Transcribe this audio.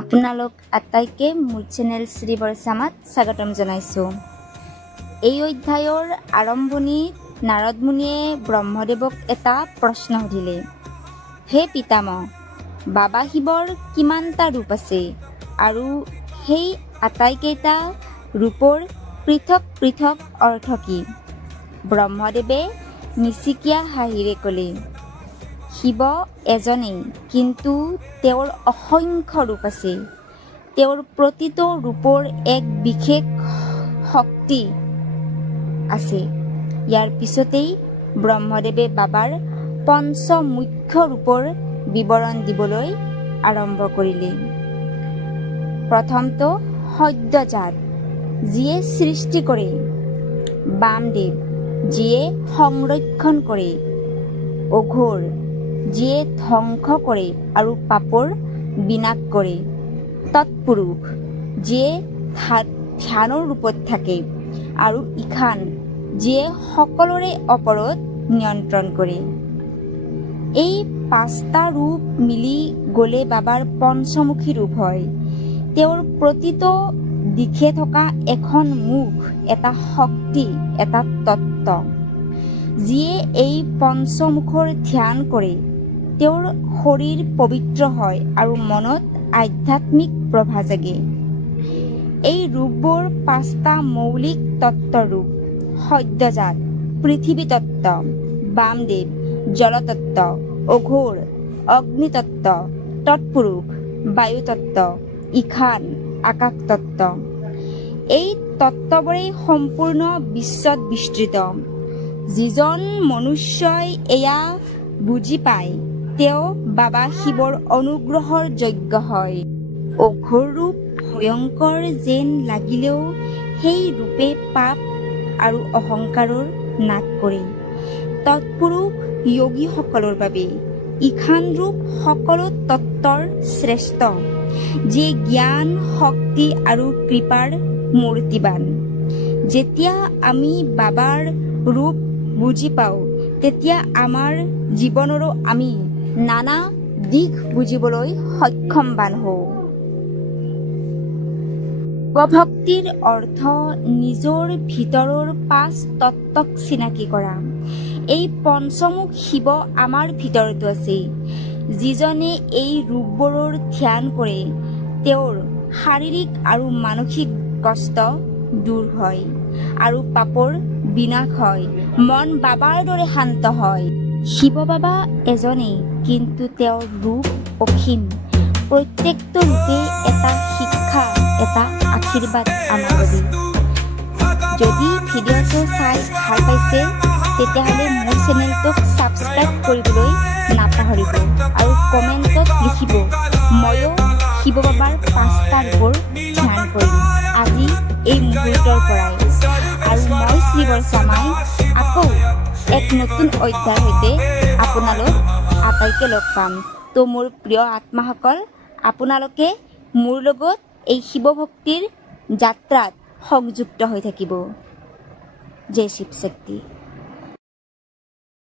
আপোনালোক আটাইকে মোৰ চেনেল শ্ৰী বৰচামাত স্বাগতম জনাইছোঁ। এই অধ্যায়ৰ আৰম্ভণিত নাৰদ মুনিয়ে ব্ৰহ্মদেৱক এটা প্ৰশ্ন সুধিলে। হে পিতামহ, বাবা শিৱৰ কিমানটা ৰূপ আছে আৰু সেই আটাইকেইটা ৰূপৰ পৃথক পৃথক অৰ্থ কি? ব্ৰহ্মদেৱে মিচিকীয়া হাঁহিৰে ক'লে, শিৱ এজনেই, কিন্তু তেওঁৰ অসংখ্য ৰূপ আছে। তেওঁৰ প্ৰতিটো ৰূপৰ এক বিশেষ শক্তি আছে। ইয়াৰ পিছতেই ব্ৰহ্মদেৱে বাবাৰ পঞ্চমুখ্য ৰূপৰ বিৱৰণ দিবলৈ আৰম্ভ কৰিলে। প্ৰথমটো সদ্যজাত, যিয়ে সৃষ্টি কৰে। বামদেৱ, যিয়ে সংৰক্ষণ কৰে। অঘোৰ, যিয়ে ধ্বংস কৰে আৰু পাপৰ বিনাশ কৰে। তৎপুৰুষ, যিয়ে ধ্যানৰ ৰূপত থাকে। আৰু ঈশান, যিয়ে সকলোৰে ওপৰত নিয়ন্ত্ৰণ কৰে। এই পাঁচটা ৰূপ মিলি গ'লে বাবাৰ পঞ্চমুখী ৰূপ হয়। তেওঁৰ প্ৰতিটো দিশে থকা এখন মুখ, এটা শক্তি, এটা তত্ত্ব। যিয়ে এই পঞ্চমুখৰ ধ্যান কৰে, তেওঁৰ শৰীৰ পবিত্ৰ হয় আৰু মনত আধ্যাত্মিক প্ৰভা জাগে। এই ৰূপবোৰ পাঁচটা মৌলিক তত্ত্বৰ ৰূপ। সদ্যজাত, পৃথিৱী তত্ত্ব। বামদেৱ, জলতত্ত্ব। অঘোৰ, অগ্নিতত্ত্ব। তৎপুৰুষ, বায়ু তত্ত্ব। ঈশান, আকাশ তত্ত্ব। এই তত্ত্ববোৰেই সম্পূৰ্ণ বিশ্বত বিস্তৃত। যিজন মনুষ্যই এয়া বুজি পায়, তেওঁ বাবা শিৱৰ অনুগ্ৰহৰ যোগ্য হয়। অঘোৰ ৰূপ ভয়ংকৰ যেন লাগিলেও সেই ৰূপে পাপ আৰু অহংকাৰৰ নাশ কৰে। তৎপুৰুষ যোগীসকলৰ বাবে। ঈশান ৰূপ সকলো তত্ত্বৰ শ্ৰেষ্ঠ, যিয়ে জ্ঞান, শক্তি আৰু কৃপাৰ মূৰ্তিবান। যেতিয়া আমি বাবাৰ ৰূপ বুজি পাওঁ, তেতিয়া আমাৰ জীৱনৰো আমি নানা দিশ বুজিবলৈ সক্ষমবান হওঁ। শিৱভক্তিৰ অৰ্থ নিজৰ ভিতৰৰ পাঁচ তত্ত্বক চিনাকি কৰা। এই পঞ্চমুখ শিৱ আমাৰ ভিতৰতো আছে। যিজনে এই ৰূপবোৰৰ ধ্যান কৰে, তেওঁৰ শাৰীৰিক আৰু মানসিক কষ্ট দূৰ হয় আৰু পাপৰ বিনাশ হয়। মন বাবাৰ দৰে শান্ত হয়। শিৱ বাবা এজনেই, কিন্তু তেওঁৰ ৰূপ অসীম। প্ৰত্যেকটো ৰূপে এটা শিক্ষা, এটা আশীৰ্বাদ আমাৰ বাবে। যদি ভিডিঅ'টো চাই ভাল পাইছে, তেতিয়াহ'লে মোৰ চেনেলটোক ছাবস্ক্ৰাইব কৰিবলৈ নাপাহৰিব আৰু কমেণ্টত লিখিব, ময়ো শিৱ বাবাৰ পাঁচটা ৰূপৰ ধ্যান কৰিম আজি এই মুহূৰ্তৰ পৰাই। আৰু মই শ্ৰী বৰচামাই আকৌ এক নতুন অধ্যায়ৰ সৈতে আপোনালোক আটাইকে লগ পাম। তো মোৰ প্ৰিয় আত্মাসকল, আপোনালোকে মোৰ লগত এই শিৱভক্তিৰ যাত্ৰাত সংযুক্ত হৈ থাকিব। জয় শিৱ শক্তি।